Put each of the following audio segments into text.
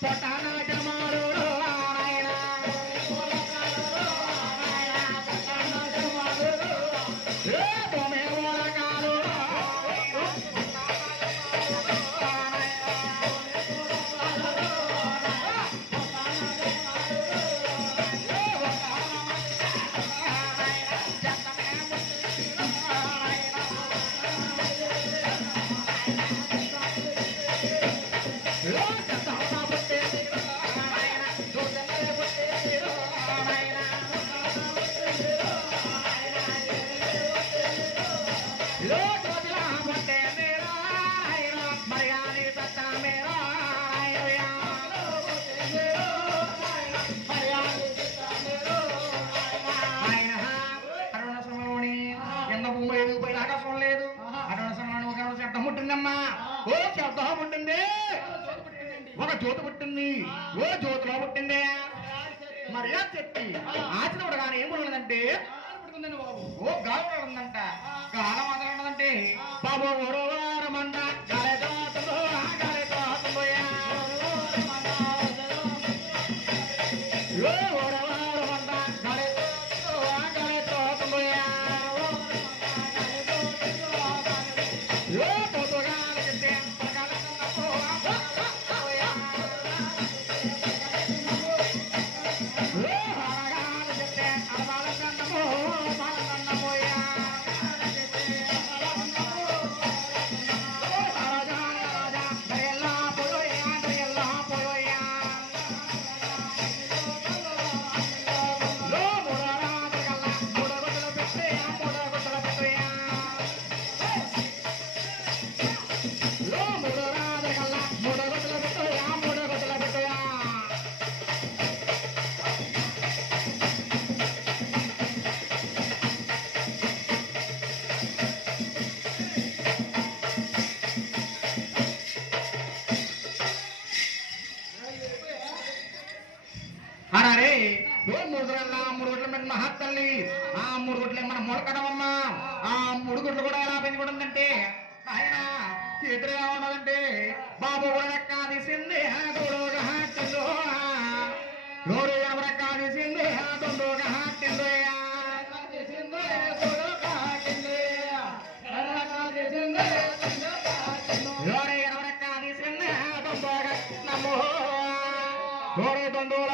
Boa tarde. ఉంటుందమ్మా. ఓ శబ్దం ఉంటుంది. ఒక జ్యోతి పుట్టింది. ఓ జ్యోతిలో పుట్టింది. మరి చెప్పి చెట్టి ఆచరణ కానీ ఏం ఉండదంటే ఓ గాలి ఉందంట గాలం మాత్రం ఉండదంటే బాబు ఓరవారమంట గాలి గుడ్డ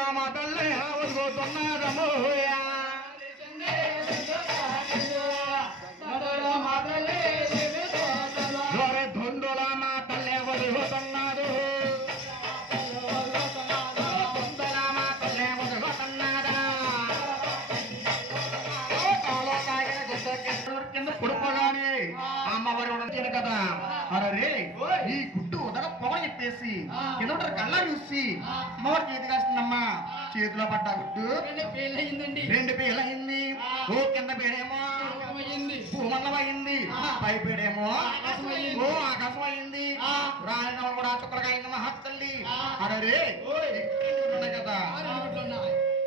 కింద కింద పుడుకోగానే అమ్మవారి ఉండదు కదా. అరే ఈ గుడ్డు ఉదక పొగ చెప్పేసి కింద కళ్ళ చూసి అమ్మవారి కాస్తుందమ్మా చేతిలో పడ్డ గుడ్డు. రెండు పేలయింది ఓ కింద పేడేమో. అయింది పై పేడేమో. ఓ ఆకాశం అయింది రాయడం కూడా చుక్కలుగా అయింది మహత్తల్లి అరే కదా.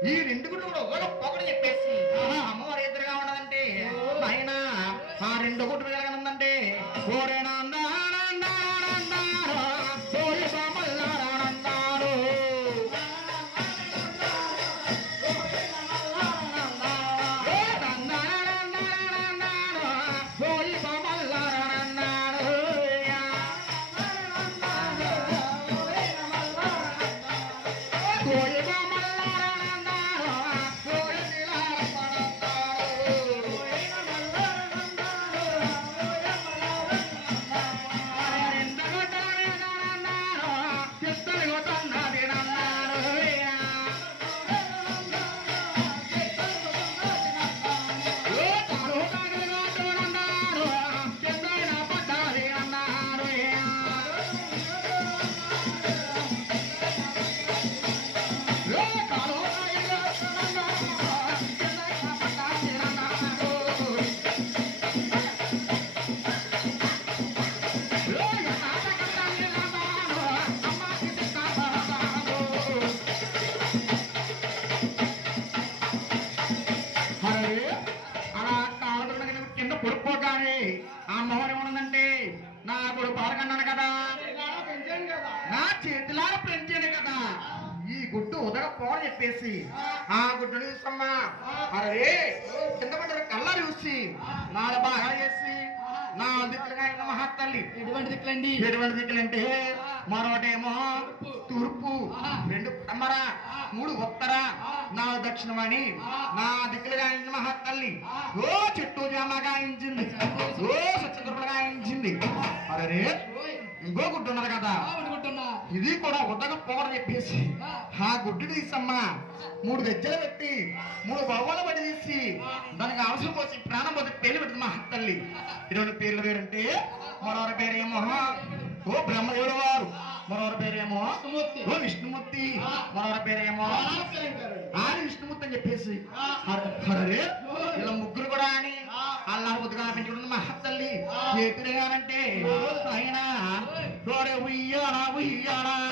ఈ రెండు గుడ్లు కూడా ఒక పొగడు చెప్పేసి. అమ్మవారు ఎదురుగా ఉన్నదంటే ఆయన ఆ రెండు గుడ్లు వెలగనుందంటే ఓరేనా కింద పడ్డ కళ్ళ చూసి. నాలుగు బాగా చేసి. నా దిక్కులుగా అయిన మహాతల్లి ఎటువంటి దిక్కులండి? ఎటువంటి దిక్కులంటే మరొకటేమో తూర్పు. రెండు పడమర మూడు ఉత్తర నాలుగు దక్షిణమని నా దిక్కులు గాయించిన మహాతల్లి ఓ చెట్టు జామ. గాయించింది ఓ సత్యదుర్గలు గాయించింది అరే. ఇంకో గుడ్డు ఉన్నది కదా. ఇది కూడా ఉద్దక పోవడం చెప్పేసి ఆ. గుడ్డు తీసమ్మా. మూడు గజ్జలు పెట్టి మూడు బొమ్మలు పడి తీసి దానికి అవసరం పోసి ప్రాణం పోతే పేర్లు పెట్టింది మా తల్లి ఇటువంటి పేర్లు పేరంటే మరొకరి పేరేమో? ఓ బ్రహ్మదేవుడు వారు. మరొకరి పేరేమో. ఓ విష్ణుమూర్తి. మరొకరి పేరేమో? ఆది విష్ణుమూర్తి అని చెప్పేసి. అరే ఇలా ముగ్గురు కూడా అని అల్లా బుద్ధిగా పెంచుకుంటుంది మా తల్లి ఏ తిరగానంటే ఆయన Glory, we are, we are.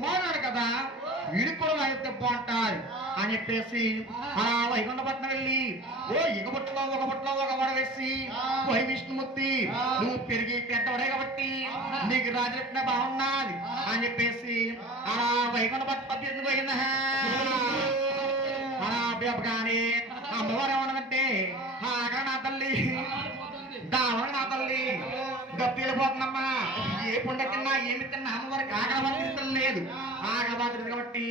కుమారుడు కదా. కూడా రాయత్తే పోతాది అని చెప్పేసి అలా వైకుంఠపట్నం వెళ్ళి ఓ ఇగబుట్లో ఒక బుట్లో ఒక వడ వేసి పోయి విష్ణుమూర్తి నువ్వు పెరిగి పెద్దవడే కాబట్టి నీకు రాజరత్న బాగున్నది. అని చెప్పేసి అలా వైకుంఠపట్నం పద్దెనిమిది పోయిందా అలా అభ్యపగానే అమ్మవారు ఏమన్నదంటే ఆగా నా తల్లి దావన నా తల్లి గప్పిలిపోతుందమ్మా ఏ పుండ తిన్నా ఏమి తిన్నా అమ్మవారికి ఆగలవాదితం లేదు ఆగలవాది కాబట్టి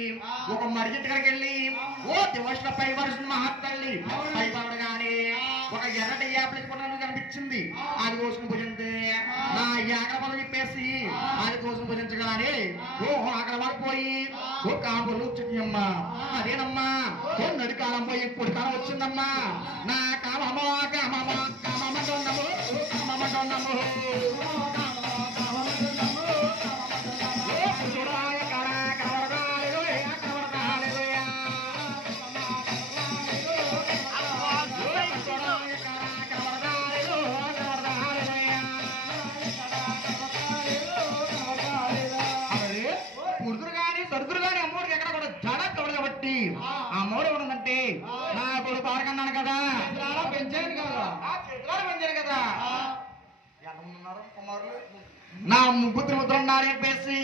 ఒక మరిజిట్ గారికి వెళ్ళి ఓ దివసుల పై వరుసు మహత్తల్లి పై పడగానే ఒక ఎర్రటి యాపిల్ కొన్నాను కనిపించింది అది కోసం భుజింది నా ఆగలవాదం చెప్పేసి అది కోసం భుజించగానే ఓహో ఆగలవాడు పోయి ఓ కాంబులు చిన్నమ్మా అదేనమ్మా ఓ నడి కాలం పోయి ఇప్పుడు కాలం వచ్చిందమ్మా నా కామ కామ అమ్మమ్మ కామమ్మ ఉన్నాము అమ్మమ్మ ఉన్నాము నా ముగ్గు తిరుగుతున్నారని చెప్పేసి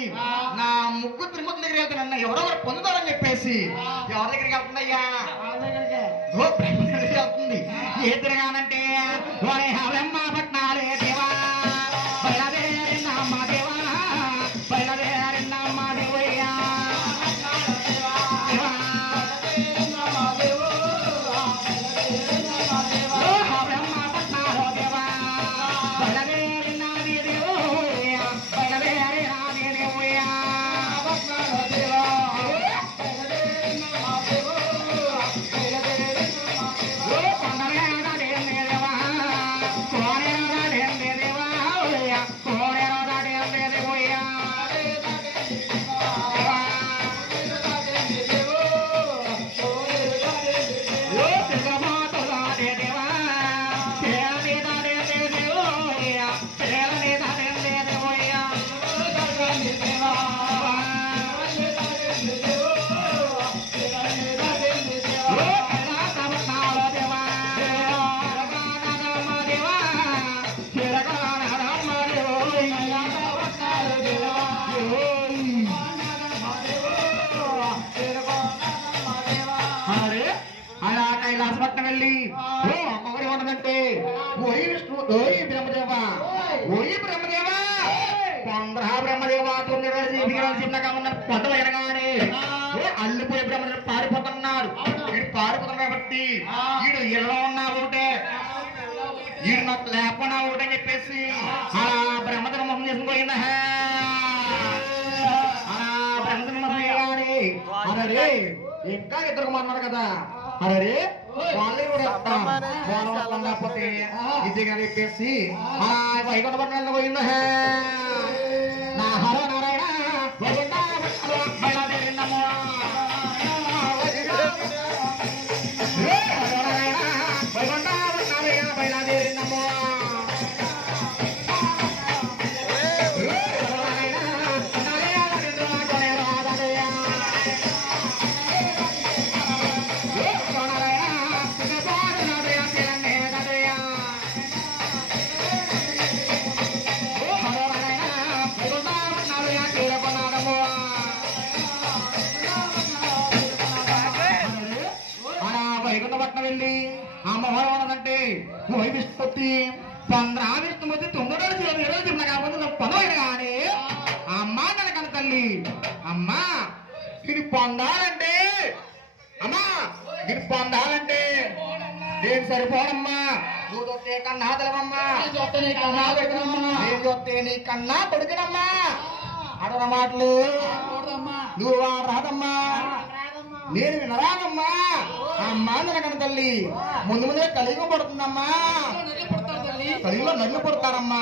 నా ముగ్గు త్రిముద్ర దగ్గర వెళ్తున్నా ఎవరెవరు పొందుతారని చెప్పేసి ఎవరి దగ్గరికి వెళ్తుందయ్యా ఏ తిరగానంటే వారే హవమ్మ కాబట్టి వీడు ఇలా ఉన్నా ఒకటే. వీడు నాకు లేకుండా ఒకటే చెప్పేసి అలా బ్రహ్మదేవ మొహం చేసుకుపోయిందా. అలా బ్రహ్మదేవ మొహం వేయగానే అరే ఇంకా ఇద్దరు అన్నారు కదా. అరే వాళ్ళే కూడా వస్తాం? వాళ్ళు వస్తాం కాకపోతే ఇది కానీ చెప్పేసి వైకుంఠ పట్టణంలో పోయిందా. నా హర నారాయణ ఉన్నదంటే ఓయ్ విష్ణుపతి పంద్రా విష్ణుమతి తొమ్మిది చేయాలి రోజులు తిన్నా కాకపోతే పదవైన కానీ అమ్మా కనకన తల్లి. అమ్మా ఇది పొందాలంటే అమ్మా ఇది పొందాలంటే నేను సరిపోనమ్మా నువ్వు చూస్తే కన్నా తెలవమ్మా నేను చూస్తే నీ కన్నా కొడుకునమ్మా అడవ మాటలు నువ్వు రాదమ్మా. నేను వినరానమ్మా అమ్మా నరకన తల్లి. ముందు ముందే కలిగి పడుతుందమ్మా. కలిగిలో నర్లు పడతారమ్మా.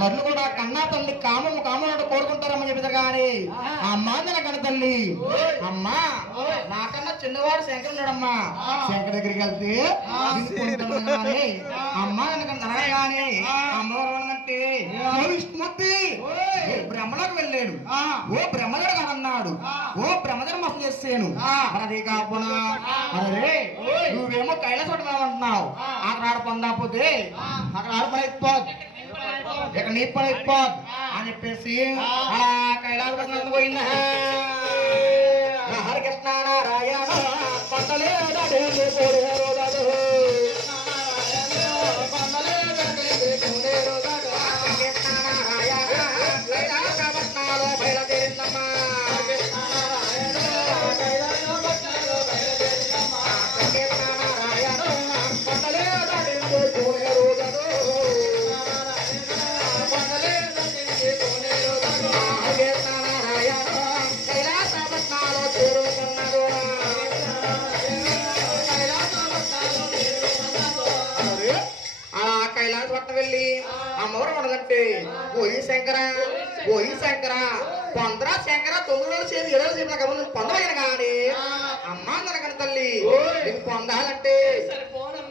నర్లు కూడా కన్నా తల్లి కామము కామనాడు కోరుకుంటారమ్మా చెబుతారు కానీ అమ్మా నరకన తల్లి. అమ్మా నాకన్నా చిన్నవాడు శంకర్ ఉన్నాడమ్మా. శంకర్ దగ్గరికి వెళ్తే అమ్మా నరకన తనగా కానీ అమ్మవారు అంటే విష్ణుమూర్తి బ్రహ్మలోకి వెళ్ళాడు. ఓ బ్రహ్మదేవుడు అన్నాడు. ఓ బ్రహ్మదేవుడు మస్తు చేసాను. అది కాకుండా అరే నువ్వేమో కైలాస అంటున్నావు అక్కడ ఆడ పొందకపోతే అక్కడ ఆడ పని అయిపోద్ది ఇక్కడ నీ పని అయిపోద్ది అని చెప్పేసి అలా కైలాస పోయిందా. హరికృష్ణ నారాయణ. పట్ట వెళ్ళి అమ్మవారు ఉండదంటే ఓయి శంకర ఓయి శంకర పొందరా శంకర తొమ్మిది రోజులు చేసి ఏడు చెప్పిన కబుర్లు పొందలేను కానీ అమ్మ నరకన తల్లి నిన్ను పొందాలంటే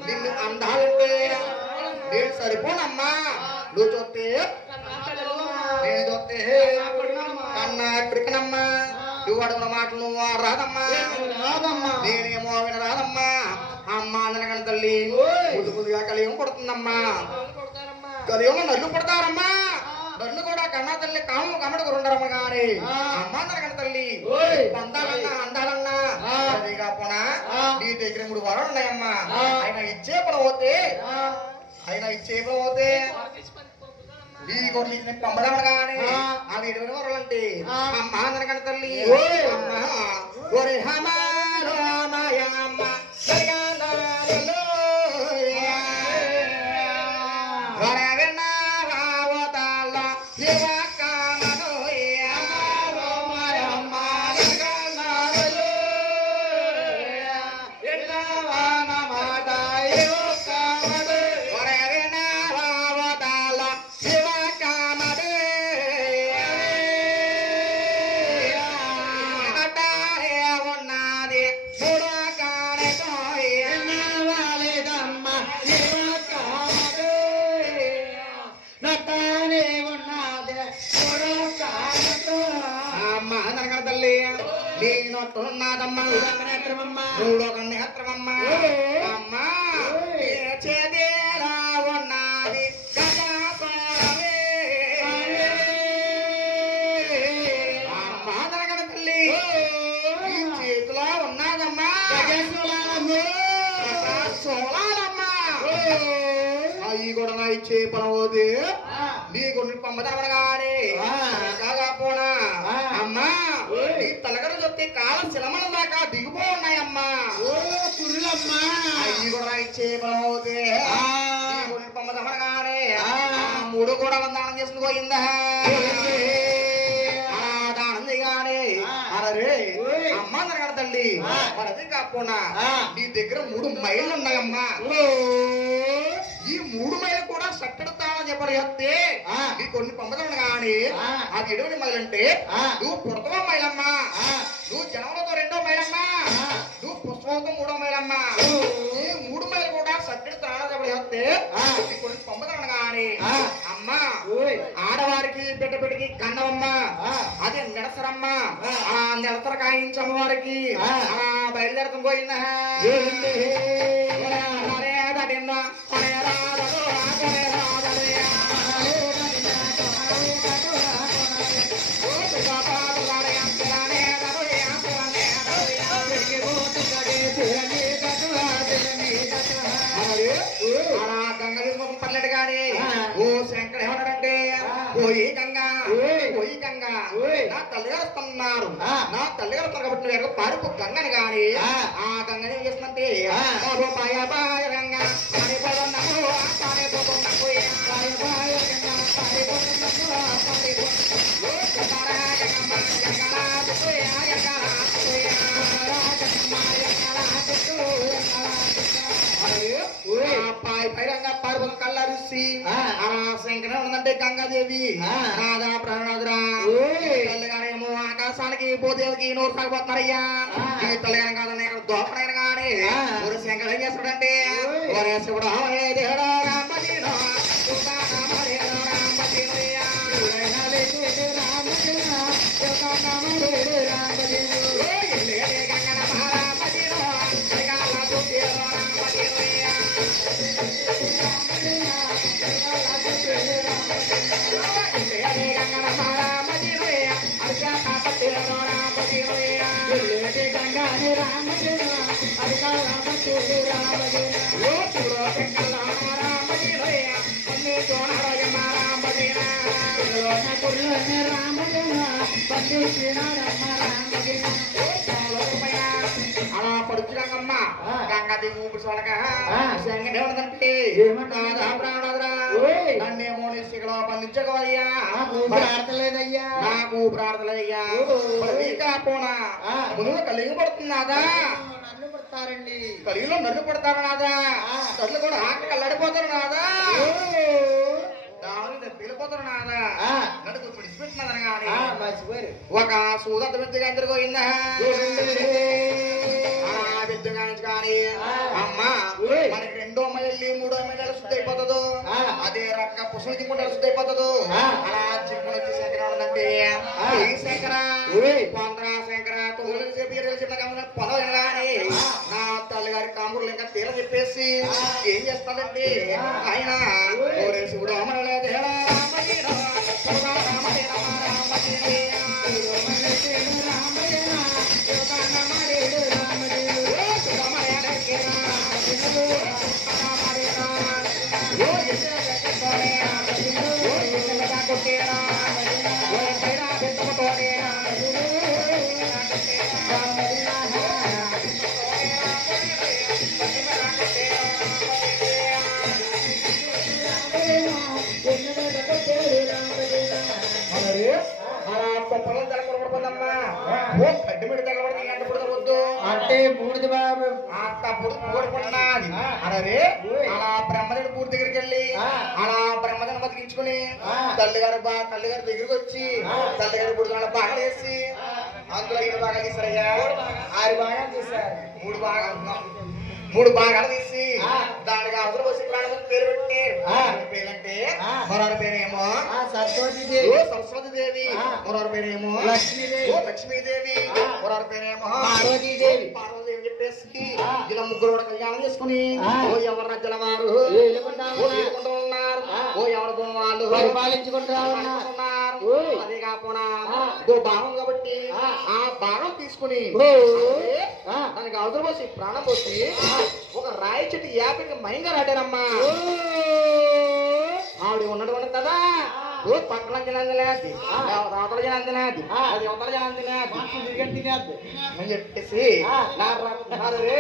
నిన్ను అందాలంటే. నేను సరిపోనమ్మా నువ్వు చూస్తే నేను చూస్తే కన్నా ఎక్కడికనమ్మా నువ్వు అడుగుల మాటలు నువ్వు రాదమ్మా. నేనేమో వినరాదమ్మా. అమ్మా నరకన తల్లి ముద్దు ముద్దుగా కలియం పడుతుందమ్మా కలియం నల్లు పడతారమ్మా నన్ను కూడా కన్నా తల్లి కాము కమ్మడు గురుండరమ్మ గారి. అమ్మ కన్న తల్లి. అందాలన్నా. అందాలన్నా పోనా. ఆ. నీ దగ్గర మూడు వరం ఉన్నాయమ్మా. ఆయన ఇచ్చే ఆ, ఆయన ఇచ్చే పని పోతే ఈ కొన్ని పంపడం కానీ. అవి ఎటువంటి వరాలంటే. అమ్మ అందరికన్న తల్లి. అమ్మ. ఒరే హమాలో ఇచ్చే పనవోదు ఆ. నీ కొన్ని పంపదనగానే ఆ. కాగా పోనా. అమ్మా. నీ తలగడ చెప్తే కాల శిలమల దాకా దిగిపో ఉన్నాయమ్మా ఓ పురులమ్మ. అవి కూడా ఇచ్చే పనవోదు ఆ. నీ కొన్ని పంపదనగానే ఆ. మూడు కూడా దానం చేసుకుని పోయిందా దానం చేయగానే. అరే. అమ్మ నరగడ తల్లి కాకుండా. నీ దగ్గర మూడు మైళ్ళు ఉన్నాయమ్మా. ఈ మూడు మైలు సట్టెడతానని చెప్పని చెప్తే. నీ కొన్ని పంపదం కానీ ఆ. అది ఎటువంటి మైలంటే. నువ్వు పుడతవ మైలమ్మా. నువ్వు జనములతో రెండో మైలమ్మా. నువ్వు పుష్పంతో మూడో మైలమ్మా మూడు మైలు కూడా సట్టెడతానని చెప్పని చెప్తే. నీ కొన్ని పంపదం కానీ. అమ్మా. ఆడవారికి బిడ్డ బిడ్డకి కన్నవమ్మ. అదే నిడసరమ్మ ఆ. నిడసర కాయించమ్మ వారికి బయలుదేరతం పోయిందా ఏంటి? ఒరే దడిన్న, ఒరే రాదరు, ఓయ్. నా తల్లిగారు వస్తున్నారు ఆ. నా తల్లిగారు వస్తున్నారు కాబట్టి నువ్వు ఎక్కడ పారిపో గంగని గాని ఆ. గంగని ఏం చేస్తుందంటే శంకరం ఉందంటే గంగాదేవి. తల్లిగానేమో ఆకాశానికి భూదేవికి నోరు. ఈ తల్లిగానే కాదని ఇక్కడ దోపడైన కానీ. ఊరు శంకరం ఏం చేస్తాడంటే. ఒరే శివుడు హే దేవుడు రామజీనో సుతా రామజీనో అలా పడుచురాగమ్మ. గంగది ఊపిరి సొలక ఆ. శంగనే ఉన్నదంటే ఏమంటా? నన్నేమో నిశ్చికలో బంధించగలయ్యా ఆడతలేదయ్యా నాకు ప్రార్థనయ్యా ఓ. పోనా. ముందు కలిగి పడుతున్నాదా నన్ను పడతారండి. కలిగిలో నన్ను పడతారు నాదా. తల్లి కూడా ఆకలి అల్లడిపోతారు నాదా? ఒక సూదత విద్యగా ఎదురుకోయిందా ఆ విద్యగా. అమ్మ ఓయ్. మనకి రెండో మైళ్ళు మూడో మైళ్ళు శుద్ధి అయిపోతుందో. అదే రక పుష్పం దిగుంటే శుద్ధి అయిపోతుందో. అలా చిక్కుడు శంకర ఉందండి ఆ. ఈ శంకర ఓయ్. పొందరా శంకర తొమ్మిది చెప్పి ఇరవై చెప్పిన గమన పొలం కానీ ఆ. నా తల్లిగారి కామురులు ఇంకా తీర చెప్పేసి. ఏం చేస్తాడండి. ఆయన శివుడు అమరలేదు కుప్పలో అంటే బూడిద బాబు అంత పుడు కోరుకుంటున్నది అరే అలా బ్రహ్మదేవుడు పూర్తి దగ్గరికి వెళ్ళి ఆ. అలా బ్రహ్మదేవుని బతికించుకుని. తల్లిగారు బా తల్లిగారి దగ్గరికి వచ్చి. తల్లిగారి పుడుతున్న బాగా వేసి అందులో ఈయన బాగా తీసారయ్యా ఆరు బాగా చేశారు మూడు బాగా మూడు భాగాలు తీసి. దానికి అవసరం వచ్చి ప్రాణం పేరు పెట్టి ఆ. మరొకరి పేరేమో ఆ సరస్వతి ఓ దేవి సరస్వతి దేవి ఆ. మరొకరి పేరేమో లక్ష్మీదేవి. ఓ లక్ష్మీదేవి ఆ. మరొకరి పేరేమో పార్వతీదేవి. పార్వతీదేవి చెప్పేసి. ఇలా ముగ్గురు కూడా కళ్యాణం చేసుకుని. ఓ ఎవరు రజ్జల వారు ఓ ఉన్నారు. ఓ ఎవరు వాళ్ళు పరిపాలించుకుంటా ఉన్నారు. అదే కాకుండా. ఇదో భాగం కాబట్టి ఆ. భాగం తీసుకుని ఓ. దానికి అవసరం పోసి ప్రాణం పోసి ఒక రాయి చెట్టు యాపికి మైంగా రాటారమ్మా ఓ. ఆవిడ ఉన్నది కదా ఓ పక్కన జనందిలేది అవతల జనందిలేది ఆ. అది అవతల తిరిగి తినేద్దు. అని చెప్పేసి. నా రత్నారే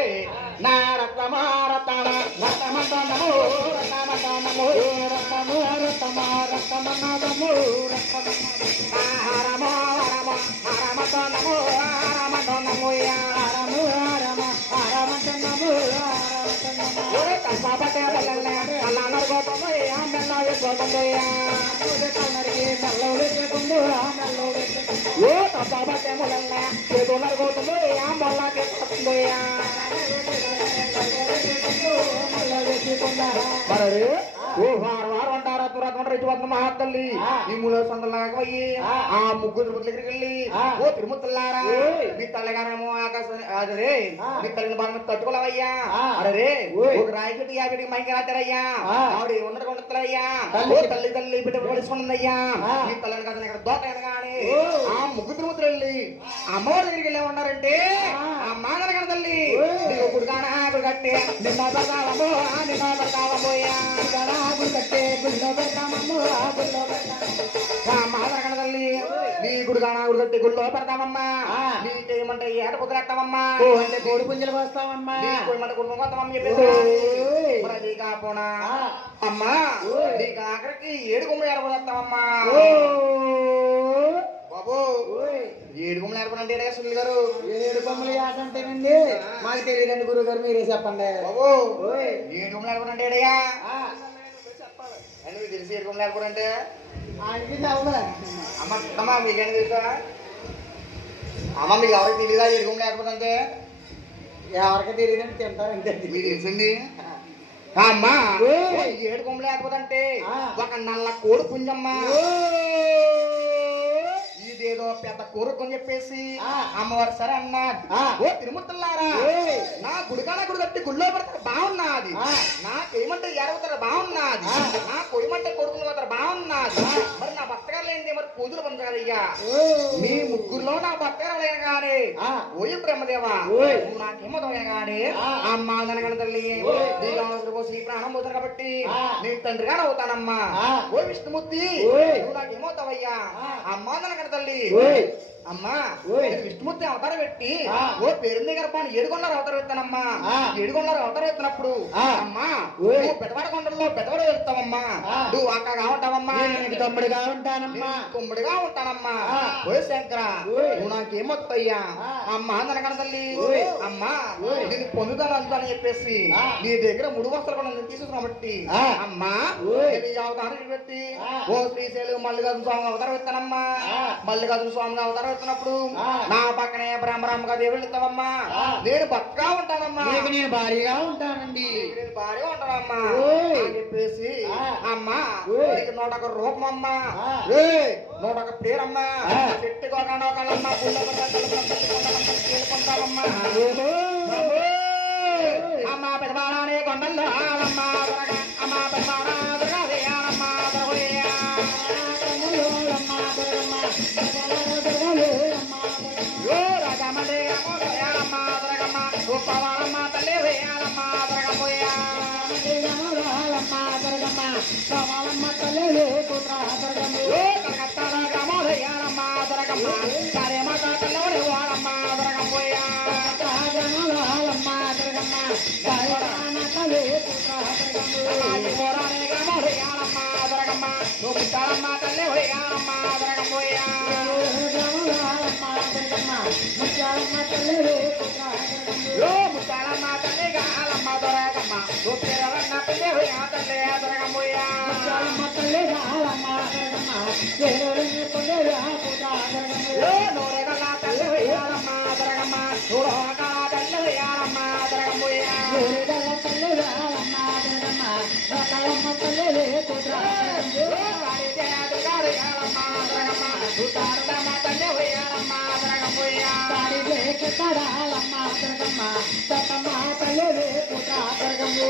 నా రత్నమా రత్నమ రత్నమంతనము రత్నమంతనము రత్నము, రత్నమా, రత్నమన్నాదము, రత్నమన్నాదము. హరమో హరమో హరమంతనము హరమంతనము హరము, హరమ, హరమంటున్నాము, హరమంటున్నాము. మరి ఓ వారు వారు తురత్వం రిచువత్న మహాతల్లి ఆ. ఈ మూల సందలాగపోయి ఆ. ఆ ముగ్గురు తిరుపతి దగ్గరికి వెళ్ళి. ఓ తిరుమతుల్లారా ఓయ్. మీ తల్లిగానేమో ఆకాశం అదే. మీ తల్లిని బాగా తట్టుకోలేవయ్యా. అరే. ఒక రాయి చెట్టు యాభైకి మైకి రాటారయ్యా ఆ. ఆవిడ ఉన్నట్టు ఉండట్లయ్యా తల్లి. ఓ తల్లి తల్లి బిడ్డ పడుచుకున్నదయ్యా ఆ. మీ తల్లిని కదా ఇక్కడ కానీ ఓ. ఆ ముగ్గురు తిరుమతులు వెళ్ళి అమ్మవారి దగ్గరికి వెళ్ళి ఏమన్నారంటే ఆ. ఆ మాదన తల్లి. నీకు గుడిగాన ఆకులు కట్టి నిన్న పెడతావమ్మో నిన్న ఇక్కడ ఆకులు కట్టే గుళ్ళో పెడతాము. మాదరకడదల్లి నీ గుడిగా నా గుడి కట్టి గుళ్ళో పెడతామమ్మా ఆ. నీకేమంటే ఏట కుదిరేస్తామమ్మా అంటే కోడి పుంజలు కోస్తామమ్మా నీకేమంటే కుటుంబం కొత్తమని. చెప్పేసి కాపోనా. అమ్మా. నీకు ఆఖరికి ఏడు గుమ్మలు ఏడబోతామమ్మా ఓ. బాబు. ఏడు గుమ్మలు ఏడపడంటే సుల్లి గారు ఏడు బొమ్మలు ఆటంటేనండి మాకు తెలియదండి గురువు గారు మీరే చెప్పండి బాబు. ఏడు గుమ్మలు ఆ, అని మీకు తెలిసి? అమ్మ అమ్మ మీకేం తెలుసా అమ్మ మీకు ఎవరికి తెలియదా గుమ్మలు ఏడపడంటే ఎవరికి తింటారంటే మీకు తెలిసింది అమ్మా. ఏడు కొమ్మలు లేకపోతే. ఒక నల్ల కోడి పుంజమ్మ. ఇదేదో పెద్ద కోరుకు అని చెప్పేసి. అమ్మవారు సరే అన్నది ఆ. ఓ. నా గుడికాన గుడి కట్టి గుళ్ళో పెడతారు బాగున్నది. నాకేమంటే ఎరవుతారు బాగున్నది. నా కొయ్యమంటే కొడుకులు పోతారు బాగున్నది మరి నా భర్తగారు లేనిది మరి పూజలు పొందారయ్యా ఓ. మీ ముగ్గురులో నా భర్తగారు లేని కానీ. ఓయి బ్రహ్మదేవా. నువ్వు నాకేమో కానీ. అమ్మ అనగన తల్లి పోసి ప్రాణం పోతారు కాబట్టి ఆ. నీ తండ్రిగా అవుతానమ్మా. ఓ విష్ణుమూర్తి. నువ్వు నాకేమవుతావయ్యా. అమ్మ అనగన తల్లి ఓయ్. అమ్మా విష్ణుమూర్తి అవతారం పెట్టి. ఓ పేరుంది గర్భాన్ని ఏడుగొండలు అవతారం ఎత్తానమ్మా. ఏడుగొండలు అవతారం ఎత్తినప్పుడు. అమ్మా. నువ్వు పెదవాడ కొండల్లో పెదవాడ వెళ్తావమ్మా. నువ్వు అక్కగా ఉంటావమ్మా నేను నీకు తమ్ముడిగా ఉంటానమ్మా నేను కుమ్ముడిగా ఉంటానమ్మా. ఓయ్ శంకర. నువ్వు నాకేమొత్తయ్యా. అమ్మా ననకడ తల్లి. అమ్మా. నేను పొందుతాను అంతానని చెప్పేసి ఆ. నీ దగ్గర ముడు వస్త్రాలు కూడా నేను తీసుకున్నా కాబట్టి ఆ. అమ్మా అవతారం పెట్టి. ఓ శ్రీశైలం మల్లికార్జున స్వామి అవతారం ఎత్తానమ్మా. మల్లికార్జున స్వామి అవతారం ఆ. నా పక్కనే బ్రహ్మరామగా దేవుళ్ళు ఇస్తావమ్మా ఆ. నేను బక్కగా ఉంటానమ్మా నీకు నేను భారీగా ఉంటానండి నేను భార్య ఉంటానమ్మా. అని చెప్పేసి. అమ్మా. నీకు నూట ఒక రూపం అమ్మా నూట ఒక పేరమ్మా ఆ. చెట్టు కోకండోకలమ్మా పుల్ల కొంటామమ్మా ఓహో. అమ్మా కొండల్లో దొరక అమ్మా పెదవాడా సవాలమ్మ తల్లి లేకుట్ర దొరకమ్మ కలకత్తాల గ్రామాలయ్యారమ్మ దొరకమ్మ సరే మాత తల్లవడి వాడమ్మ దొరకపోయా గ్రామాలమ్మ దొరకమ్మ సరేన తల్లి. కుట్ర దొరకమ్మ పోరానే గ్రామాలయ్యారమ్మ దొరకమ్మ కుట్టాలమ్మ తల్లి వడిగారమ్మ తల్లి లేకుట్ర కడాలమ్మ తిరగమ్మ తమ తల్లి పుట్ట తిరగము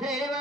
baby.